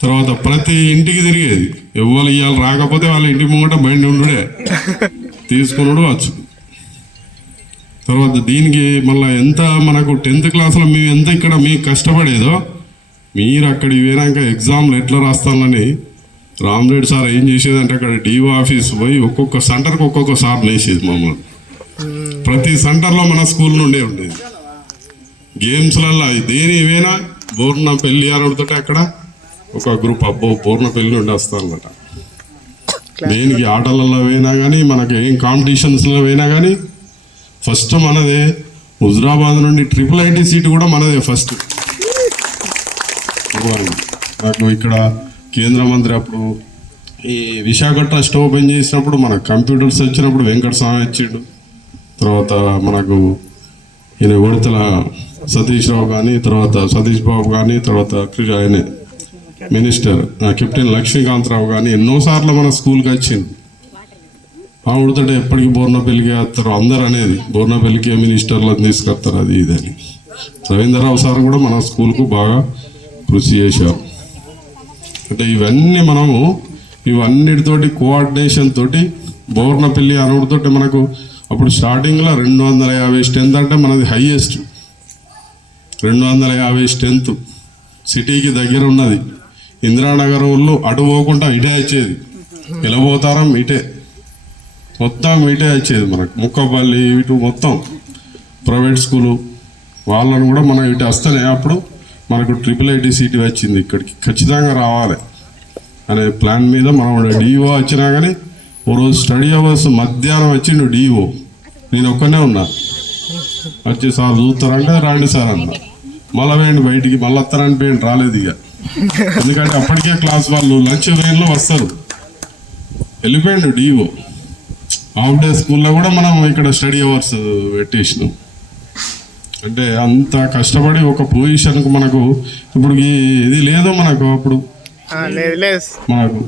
తర్వాత ప్రతి ఇంటికి తిరిగేది, ఎవరు ఇవాళ రాకపోతే వాళ్ళ ఇంటి ముంగట బండి ఉండే తీసుకున్నాడు వచ్చు. తర్వాత దీనికి మళ్ళీ ఎంత మనకు 10th క్లాస్లో మేము ఎంత ఇక్కడ మీకు కష్టపడేదో మీరు అక్కడికి పోయినాక ఎగ్జామ్లు ఎట్లా రాస్తానని రామరెడ్డి సార్ ఏం చేసేదంటే అక్కడ డిఓ ఆఫీస్ పోయి ఒక్కొక్క సెంటర్కి ఒక్కొక్క సార్ వేసేది మమ్మల్ని. ప్రతి సెంటర్లో మన స్కూల్ నుండే ఉండేది. గేమ్స్లలో దేని ఏమైనా బోర్న పెళ్ళి ఆడుతుంటే అక్కడ ఒక గ్రూప్ అబ్బో బోర్న పెళ్ళి నుండి వస్తారన్నమాట. దేనికి ఆటలలో పోయినా కానీ మనకి ఏం కాంపిటీషన్స్లో పోయినా కానీ ఫస్ట్ మనదే. హుజరాబాద్ నుండి IIIT సీటు కూడా మనదే ఫస్ట్. నాకు ఇక్కడ కేంద్ర మంత్రి అప్పుడు ఈ విశాఖ ట్రస్ట్ ఓపెన్ చేసినప్పుడు మనకు కంప్యూటర్స్ వచ్చినప్పుడు వెంకట స్వామి వచ్చిండు. తర్వాత మనకు ఈయన ఉడతల సతీష్ రావు కానీ, తర్వాత సతీష్ బాబు కానీ, తర్వాత ఆయన మినిస్టర్ కెప్టెన్ లక్ష్మీకాంతరావు కానీ ఎన్నోసార్లు మన స్కూల్కి వచ్చింది. ఆ ఉడతడే ఎప్పటికీ బోర్నపల్లికి వస్తారు అందరు అనేది, బోర్నపల్లికి మినిస్టర్లను తీసుకొస్తారు అది ఇదని. రవీంద్రరావు సార్ కూడా మన స్కూల్కు బాగా కృషి చేశారు. అంటే ఇవన్నీ మనము ఇవన్నిటితోటి కోఆర్డినేషన్ తోటి బోర్నపల్లి అనుడితోటి మనకు అప్పుడు స్టార్టింగ్లో 250 స్ట్రెంత్ అంటే మనది హైయెస్ట్. 250 స్ట్రెంత్ సిటీకి దగ్గర ఉన్నది. ఇందిరానగర్ వాళ్ళు అటు పోకుండా ఇటే వచ్చేది, వెళ్ళబోతారం ఇటే, మొత్తం ఇటే వచ్చేది మనకు. ముక్కపల్లి ఇటు మొత్తం ప్రైవేట్ స్కూలు వాళ్ళని కూడా మనం ఇటు వస్తేనే అప్పుడు మనకు IIIT సీటు వచ్చింది. ఇక్కడికి ఖచ్చితంగా రావాలి అనే ప్లాన్ మీద మనం డిఓ వచ్చినా కానీ ఓ రోజు స్టడీ అవర్స్ మధ్యాహ్నం వచ్చిండు డిఓ, నేను ఒక్కనే ఉన్నా. వచ్చి సార్ చూస్తారంటే రాండి సార్ అన్న, మళ్ళీ వేయండి బయటికి, మళ్ళీ వస్తారని పోయింది రాలేదు ఇక. ఎందుకంటే అప్పటికే క్లాస్ వాళ్ళు లంచ్ వేన్లో వస్తారు, వెళ్ళిపోయిండు డిఓ. హాఫ్ డే స్కూల్లో కూడా మనం ఇక్కడ స్టడీ అవర్స్ పెట్టేసినాం. అంటే అంత కష్టపడి ఒక పొజిషన్కు మనకు ఇప్పుడు ఇది లేదో మనకు అప్పుడు మనకు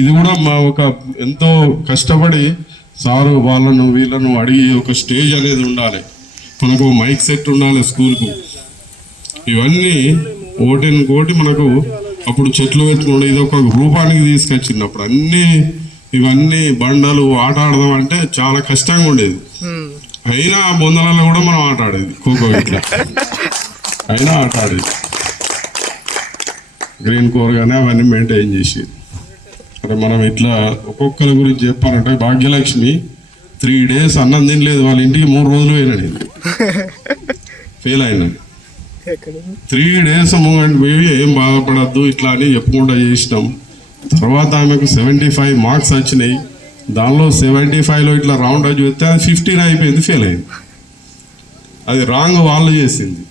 ఇది కూడా ఒక ఎంతో కష్టపడి సారు వాళ్ళను వీళ్ళను అడిగి ఒక స్టేజ్ అనేది ఉండాలి, మనకు మైక్ సెట్ ఉండాలి స్కూల్కు. ఇవన్నీ ఓటికి మనకు అప్పుడు చెట్లు పెట్టుకుంటే ఇది ఒక రూపానికి తీసుకొచ్చింది. అప్పుడు ఇవన్నీ బండలు ఆట ఆడదాం అంటే చాలా కష్టంగా ఉండేది. అయినా బొందలలో కూడా మనం ఆట ఆడేది, ఖోఖో ఇట్లా అయినా ఆట ఆడేది. గ్రీన్ కోర్ కానీ అవన్నీ మెయింటైన్ చేసేది. అంటే మనం ఇట్లా ఒక్కొక్కరి గురించి చెప్పాలంటే భాగ్యలక్ష్మి 3 days అన్నం తినలేదు, వాళ్ళ ఇంటికి 3 రోజులు పోయినా నేను, ఫెయిల్ అయినా. 3 days మూమెంట్ పోయి ఏం బాధపడద్దు ఇట్లా అని చెప్పుకుంటూ చేసినాం. తర్వాత ఆమెకు 75 మార్క్స్ వచ్చినాయి. దానిలో 75లో ఇట్లా రౌండ్ అయ్యి వస్తే అది 15 అయిపోయింది, ఫెయిల్ అయింది. అది రాంగ్ వాళ్ళు చేసింది.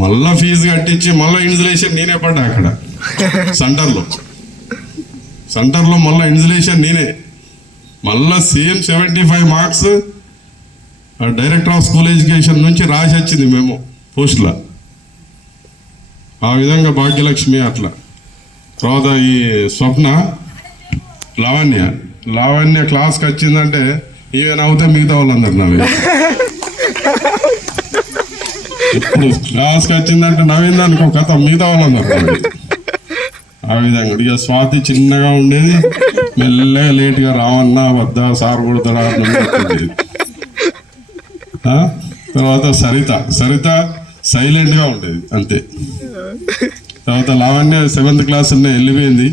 మళ్ళీ ఫీజు కట్టించి మళ్ళీ ఇన్సులేషన్ నేనే పడ్డా అక్కడ సెంటర్లో మళ్ళీ ఇన్సులేషన్ నేనే. మళ్ళీ same 75 marks director of school education నుంచి రాసి వచ్చింది మేము పోస్టులో. ఆ విధంగా భాగ్యలక్ష్మి అట్లా. తర్వాత ఈ స్వప్న లావణ్య క్లాస్కి వచ్చిందంటే ఈవెన్ అవుతే మిగతా వాళ్ళందరు నవ్వి. ఇప్పుడు క్లాస్కి వచ్చిందంటే నవ్విందనుకో కథ మిగతా వాళ్ళందరు నవ్వి. ఆ విధంగా ఇక స్వాతి చిన్నగా ఉండేది, మెల్లగా లేట్గా రావన్నా వద్దా సార్ కొడతాడా ఉండేది. తర్వాత సరిత సైలెంట్గా ఉండేది అంతే. తర్వాత లావణ్య 7th క్లాస్ వెళ్ళిపోయింది.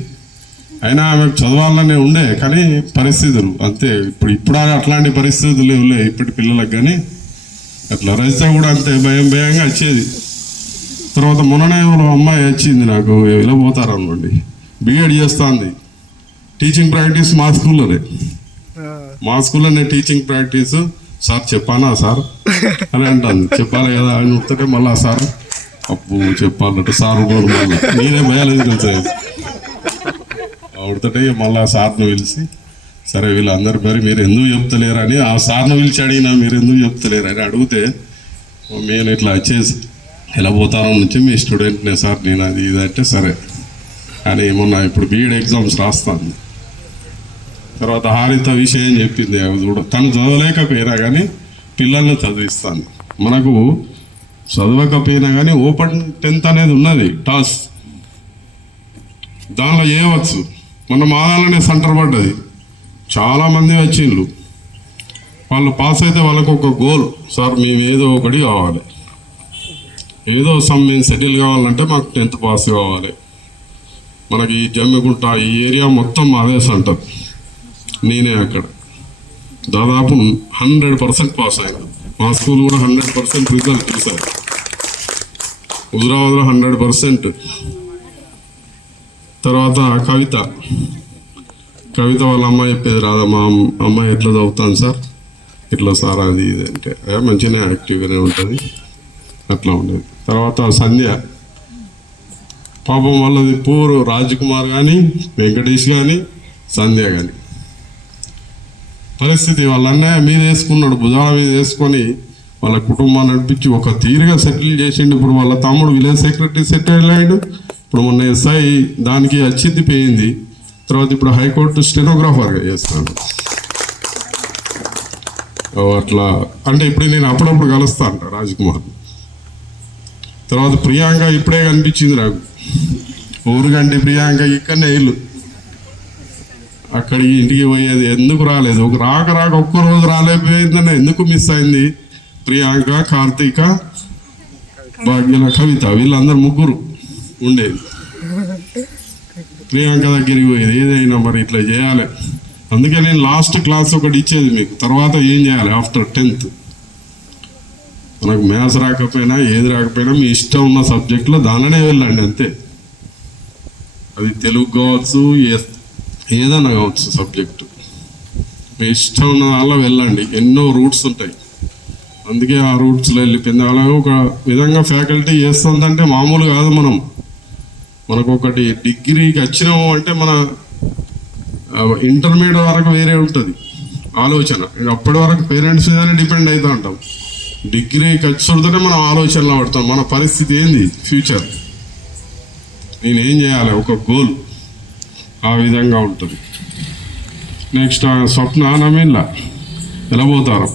అయినా ఆమెకు చదవాలనే ఉండే కానీ పరిస్థితులు అంతే. ఇప్పుడు అట్లాంటి పరిస్థితులు లేవులే ఇప్పటి పిల్లలకు. కానీ అట్లా రజిత కూడా అంతే భయంగా వచ్చేది. తర్వాత మొన్ననే అమ్మాయి వచ్చింది నాకు, వెళ్ళిపోతారు అనుకోండి, B.Ed చేస్తుంది. టీచింగ్ ప్రాక్టీస్ మా స్కూల్లోనే టీచింగ్ ప్రాక్టీస్. సార్ చెప్పానా సార్ అని అంటాను. చెప్పాలి కదా అని చెప్తే మళ్ళా సార్ అప్పు చెప్పాలంటే సార్ మళ్ళీ నేనే బయాలజికల్ సైన్స్ ఆవిడతోటే మళ్ళీ సార్ను పిలిచి సరే వీళ్ళందరూ మరి మీరు ఎందుకు చెప్తలేరని ఆ సార్ను పిలిచి అడిగినా మీరు ఎందుకు చెప్తలేరని అడిగితే నేను ఇట్లా వచ్చేసి ఎలా పోతాను నుంచి మీ స్టూడెంట్నే సార్ నేను అది ఇది అంటే సరే కానీ మొన్న ఇప్పుడు బీఎడ్ ఎగ్జామ్స్ రాస్తాను. తర్వాత హారిత విషయం చెప్పింది అది కూడా తను చదవలేకపోయినా కానీ పిల్లల్ని చదివిస్తాను. మనకు చదవకపోయినా కానీ ఓపెన్ 10th అనేది ఉన్నది టాస్, దానిలో చేయవచ్చు. మన మాదాలనే సెంటర్ పడ్డది, చాలామంది వచ్చిండ్రు. వాళ్ళు పాస్ అయితే వాళ్ళకు ఒక గోల్, సార్ మేము ఏదో ఒకటి కావాలి, ఏదో మేము సెటిల్ కావాలంటే మాకు 10th పాస్ కావాలి. మనకి జమ్మిగుంట ఈ ఏరియా మొత్తం అదే సెంటర్, నేనే అక్కడ దాదాపు 100% పాస్ అయ్యాను. మా స్కూల్ కూడా 100% రిజల్ట్ చూశారు. హుజురాబాద్లో 100%. తర్వాత కవిత వాళ్ళ అమ్మాయి చెప్పేది రాదా, మా అమ్మాయి ఎట్లా చదువుతాను సార్, ఇట్లా సార్ అది ఇది అంటే మంచిగానే యాక్టివ్గానే ఉంటుంది, అట్లా ఉండేది. తర్వాత సంధ్య పాపం వాళ్ళది పూర్ రాజ్ కుమార్ కానీ వెంకటేష్ కానీ సంధ్య కానీ పరిస్థితి వాళ్ళ అన్నయ్య మీద వేసుకున్నాడు, భుజాల మీద వేసుకొని వాళ్ళ కుటుంబాన్ని నడిపించి ఒక తీరుగా సెటిల్ చేసిండు. ఇప్పుడు వాళ్ళ తమ్ముడు విలేజ్ సెక్రటరీ సెటిల్ అయ్యాడు, ఇప్పుడు మొన్న ఎస్ఐ దానికి అచ్చిద్ది పోయింది. తర్వాత ఇప్పుడు హైకోర్టు స్టెనోగ్రాఫర్గా చేస్తాను. అట్లా అంటే ఇప్పుడు నేను అప్పుడప్పుడు కలుస్తా అంట రాజ్ కుమార్. తర్వాత ప్రియాంక ఇప్పుడే కనిపించింది నాకు, ఊరికంటే ప్రియాంక ఇక్కడనే ఇల్లు, అక్కడికి ఇంటికి పోయేది ఎందుకు రాలేదు, రాక ఒక్కరోజు రాలేకపోయిందని ఎందుకు మిస్ అయింది. ప్రియాంక, కార్తీక, భాగ్యల, కవిత వీళ్ళందరూ ముగ్గురు ఉండేది. ప్రియాంక దగ్గరికి పోయేది ఏదైనా మరి ఇట్లా చేయాలి. అందుకే నేను లాస్ట్ క్లాస్ ఒకటి ఇచ్చేది మీకు, తర్వాత ఏం చేయాలి ఆఫ్టర్ 10th. మనకు మ్యాథ్స్ రాకపోయినా ఏది రాకపోయినా మీ ఇష్టం ఉన్న సబ్జెక్ట్లో దానినే వెళ్ళండి అంతే. అది తెలుగు కావచ్చు, ఏదైనా కావచ్చు సబ్జెక్టు, మీ ఇష్టం ఉన్న దానిలో వెళ్ళండి. ఎన్నో రూట్స్ ఉంటాయి, అందుకే ఆ రూట్స్లో వెళ్ళిపోయింది. అలాగే ఒక విధంగా ఫ్యాకల్టీ చేస్తుందంటే మామూలు కాదు. మనకు ఒకటి డిగ్రీకి వచ్చినాము అంటే మన ఇంటర్మీడియట్ వరకు వేరే ఉంటుంది ఆలోచన, అప్పటి వరకు పేరెంట్స్ మీదనే డిపెండ్ అవుతూ ఉంటాం. డిగ్రీకి వచ్చుడితోనే మనం ఆలోచనలో పడతాం, మన పరిస్థితి ఏంది, ఫ్యూచర్ నేనేం చేయాలి, ఒక గోల్ ఆ విధంగా ఉంటుంది. నెక్స్ట్ స్వప్న నమీన్లా ఎలా పోతారు,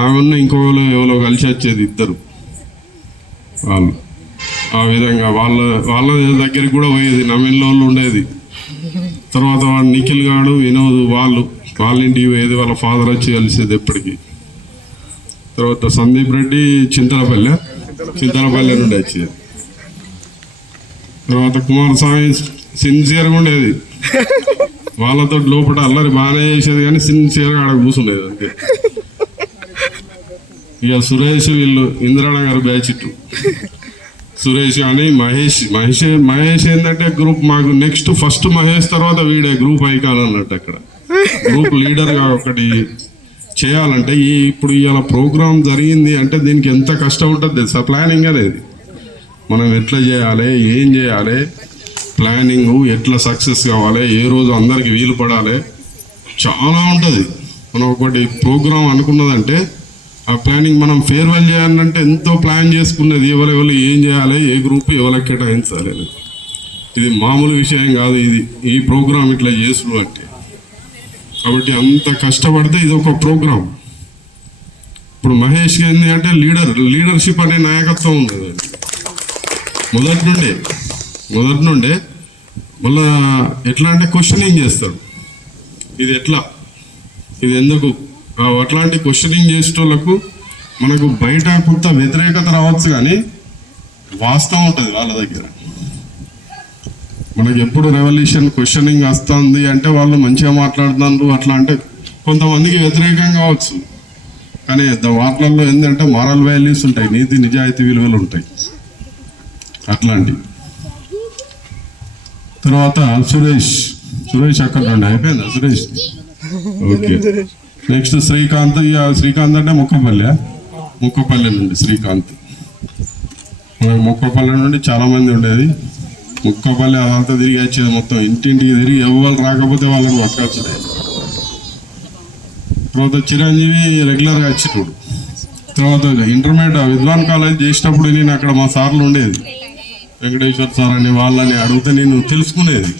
ఆమెను ఇంకోళ్ళు ఎవరో కలిసి వచ్చేది ఇద్దరు, వాళ్ళు ఆ విధంగా వాళ్ళ దగ్గరికి కూడా పోయేది, నమీన్లో ఉండేది. తర్వాత వాడు నిఖిల్ గాడు, వినోద్ వాళ్ళ ఇంటికి పోయేది, వాళ్ళ ఫాదర్ వచ్చి కలిసేది ఎప్పటికీ. తర్వాత సందీప్ రెడ్డి చింతలపల్లె నుండి వచ్చేది. తర్వాత కుమారస్వామి సిన్సియర్గా ఉండేది, వాళ్ళతో లోపల అల్లరి బాగానే చేసేది కానీ సిన్సియర్గా ఆడ కూర్చుండేది అంతే. ఇక సురేష్ వీళ్ళు ఇంద్రానగర్ బ్యాచ్ ఇటు సురేష్ అని మహేష్ ఏంటంటే గ్రూప్ మాకు నెక్స్ట్ ఫస్ట్ మహేష్ తర్వాత వీడే గ్రూప్ ఐకాన్ అన్నట్టు. అక్కడ గ్రూప్ లీడర్గా ఒకటి చేయాలంటే ఇప్పుడు ఇవాళ ప్రోగ్రామ్ జరిగింది అంటే దీనికి ఎంత కష్టం ఉంటుంది తెలుసా. ప్లానింగ్ అనేది మనం ఎట్లా చేయాలి, ఏం చేయాలి, ప్లానింగ్ ఎట్లా సక్సెస్ కావాలి, ఏ రోజు అందరికి వీలు పడాలి, చాలా ఉంటుంది. మనం ఒకటి ప్రోగ్రామ్ అనుకున్నదంటే ఆ ప్లానింగ్ మనం ఫేర్వెల్ చేయాలంటే ఎంతో ప్లాన్ చేసుకున్నది, ఎవరు ఏం చేయాలి, ఏ గ్రూప్ ఎవరికి కేటాయించాలి. ఇది మామూలు విషయం కాదు, ఈ ప్రోగ్రామ్ ఇట్లా చేసుడు అంటే. కాబట్టి అంత కష్టపడితే ఇది ఒక ప్రోగ్రామ్. ఇప్పుడు మహేష్కి ఏంటి అంటే లీడర్షిప్ అనే నాయకత్వం ఉంది మొదటి నుండే. మళ్ళా ఎట్లా అంటే క్వశ్చనింగ్ చేస్తాడు, ఇది ఎట్లా, ఇది ఎందుకు, అట్లాంటి క్వశ్చనింగ్ చేసేటోళ్ళకు మనకు బయట కొంత వ్యతిరేకత రావచ్చు కానీ వాస్తవం ఉంటుంది వాళ్ళ దగ్గర. మనకి ఎప్పుడు రెవల్యూషన్ క్వశ్చనింగ్ వస్తుంది అంటే వాళ్ళు మంచిగా మాట్లాడుతున్నారు అట్లా అంటే కొంతమందికి వ్యతిరేకంగా కావచ్చు, కానీ వాటిల్లో ఏంటంటే మారల్ వాల్యూస్ ఉంటాయి, నీతి నిజాయితీ విలువలు ఉంటాయి అట్లాంటి. తర్వాత సురేష్ అక్కడ రండి, అయిపోయిందా సురేష్? ఓకే. నెక్స్ట్ శ్రీకాంత్ అంటే ముక్కపల్లి నుండి శ్రీకాంత్. మొక్కపల్లి నుండి చాలామంది ఉండేది. ముక్కపల్లి అదంతా తిరిగి వచ్చేది, మొత్తం ఇంటింటికి తిరిగి ఎవరు రాకపోతే వాళ్ళని పట్టుకొచ్చేది. తర్వాత చిరంజీవి రెగ్యులర్గా వచ్చేటోడు. తర్వాత ఇంటర్మీడియట్ విద్వాన్ కాలేజ్ చేసేటప్పుడు నేను అక్కడ మా సార్లు ఉండేది, వెంకటేశ్వర్ సార్ అని వాళ్ళని అడిగితే నేను తెలుసుకునేది.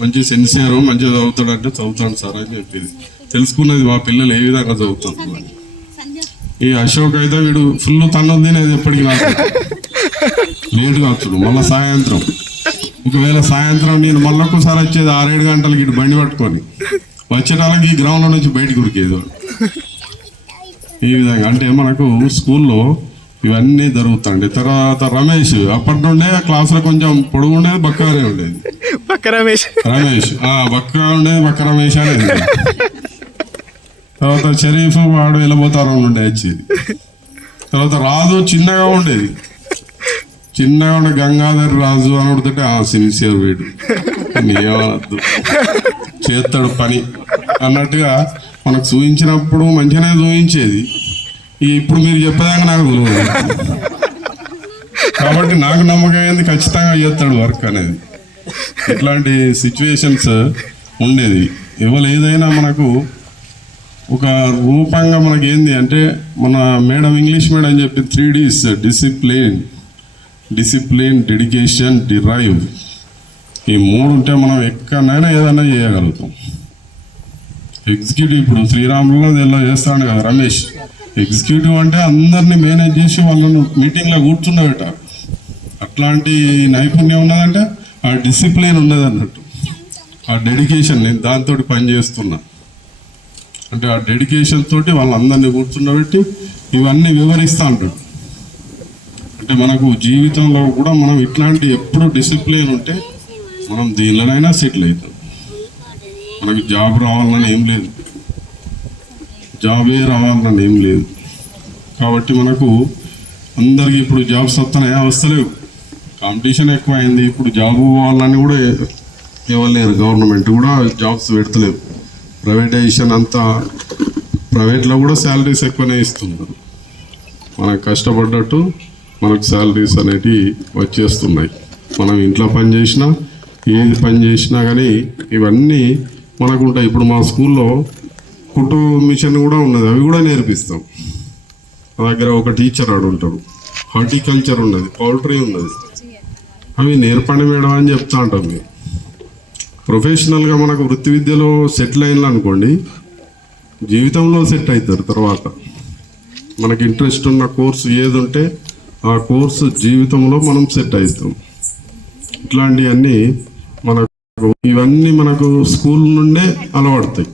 మంచి సిన్సియర్, మంచిగా చదువుతాడంటే చదువుతాను సార్ అని చెప్పేది. తెలుసుకునేది మా పిల్లలు ఏ విధంగా చదువుతాను. ఈ అశోక్ అయితే వీడు ఫుల్ తన్ను తినేది, ఎప్పటికీ నాకు లేటుగా వచ్చాడు. మళ్ళీ సాయంత్రం ఒకవేళ సాయంత్రం నేను మళ్ళీ ఒక్కసారి వచ్చేది 6-7 గంటలకి ఇటు బండి పట్టుకొని వచ్చేటాలకి ఈ గ్రౌండ్లో నుంచి బయటకు ఉరికేది. ఈ విధంగా అంటే మనకు స్కూల్లో ఇవన్నీ జరుగుతాయండి. తర్వాత రమేష్ అప్పటి నుండే క్లాసులో కొంచెం పొడుగు ఉండేది, బక్కగానే ఉండేది. రమేష్ బక్కగా ఉండేది, బక్క రమేష్ అనేది. తర్వాత షరీఫ్ వాడు వెళ్ళబోతారు ఉండే వచ్చేది. తర్వాత రాజు చిన్నగా ఉండేది, చిన్నగా ఉండే గంగాధర్ రాజు అని అడుగుతుంటే సిన్సియర్ వీడు, ఏమనద్దు చేస్తాడు పని అన్నట్టుగా మనకు చూపించినప్పుడు మంచిగానే చూపించేది. ఇప్పుడు మీరు చెప్పేదాకా నాకు తెలియదు, కాబట్టి నాకు నమ్మకం ఏంది ఖచ్చితంగా చేస్తాడు వర్క్ అనేది. ఇట్లాంటి సిచ్యువేషన్స్ ఉండేది. ఎవరు ఏదైనా మనకు ఒక రూపంగా మనకి ఏంది అంటే, మన మేడం ఇంగ్లీష్ మేడం చెప్పి 3 Ds: డిసిప్లిన్, డెడికేషన్, డిరైవ్. ఈ 3 ఉంటే మనం ఎక్కడైనా ఏదైనా చేయగలుగుతాం. ఎగ్జిక్యూటివ్ ఇప్పుడు శ్రీరాములో ఇలా చేస్తాడు కదా రమేష్, ఎగ్జిక్యూటివ్ అంటే అందరినీ మేనేజ్ చేసి వాళ్ళను మీటింగ్లో కూర్చుండబెట్టారు. అట్లాంటి నైపుణ్యం ఉన్నదంటే ఆ డిసిప్లిన్ ఉన్నది అన్నట్టు, ఆ డెడికేషన్. నేను దాంతో పని చేస్తున్నా అంటే ఆ డెడికేషన్ తోటి వాళ్ళందరినీ కూర్చుండబెట్టి ఇవన్నీ వివరిస్తూ ఉంటాడు. అంటే మనకు జీవితంలో కూడా మనం ఇట్లాంటి ఎప్పుడు డిసిప్లిన్ ఉంటే మనం దీనిలోనైనా సెటిల్ అవుతాం. మనకి జాబ్ రావాలని ఏం లేదు, జాబే రావాలని ఏం లేదు. కాబట్టి మనకు అందరికీ ఇప్పుడు జాబ్స్ వస్తలేవు, కాంపిటీషన్ ఎక్కువ అయింది. ఇప్పుడు జాబ్ పోవాలని కూడా ఇవ్వలేరు, గవర్నమెంట్ కూడా జాబ్స్ పెడతలేవు. ప్రైవేటైజేషన్ అంతా, ప్రైవేట్లో కూడా శాలరీస్ ఎక్కువనే ఇస్తున్నారు. మనకు కష్టపడ్డట్టు మనకు శాలరీస్ అనేటివి వచ్చేస్తున్నాయి. మనం ఇంట్లో పని చేసినా ఏది పని చేసినా కానీ ఇవన్నీ మనకు ఉంటాయి. ఇప్పుడు మా స్కూల్లో కుట్టు మిషన్ కూడా ఉన్నది, అవి కూడా నేర్పిస్తాం. మా దగ్గర ఒక టీచర్ ఆడు ఉంటాడు, హార్టికల్చర్ ఉన్నది, పౌల్ట్రీ ఉన్నది, అవి నేర్పండి మేడం అని చెప్తా ఉంటాం. మేము ప్రొఫెషనల్గా మనకు వృత్తి విద్యలో సెటిల్ అయిన అనుకోండి, జీవితంలో సెట్ అవుతారు. తర్వాత మనకి ఇంట్రెస్ట్ ఉన్న కోర్సు ఏది ఉంటే ఆ కోర్సు జీవితంలో మనం సెట్ అవుతాం. ఇట్లాంటివన్నీ మనకు ఇవన్నీ మనకు స్కూల్ నుండే అలవడతాయి.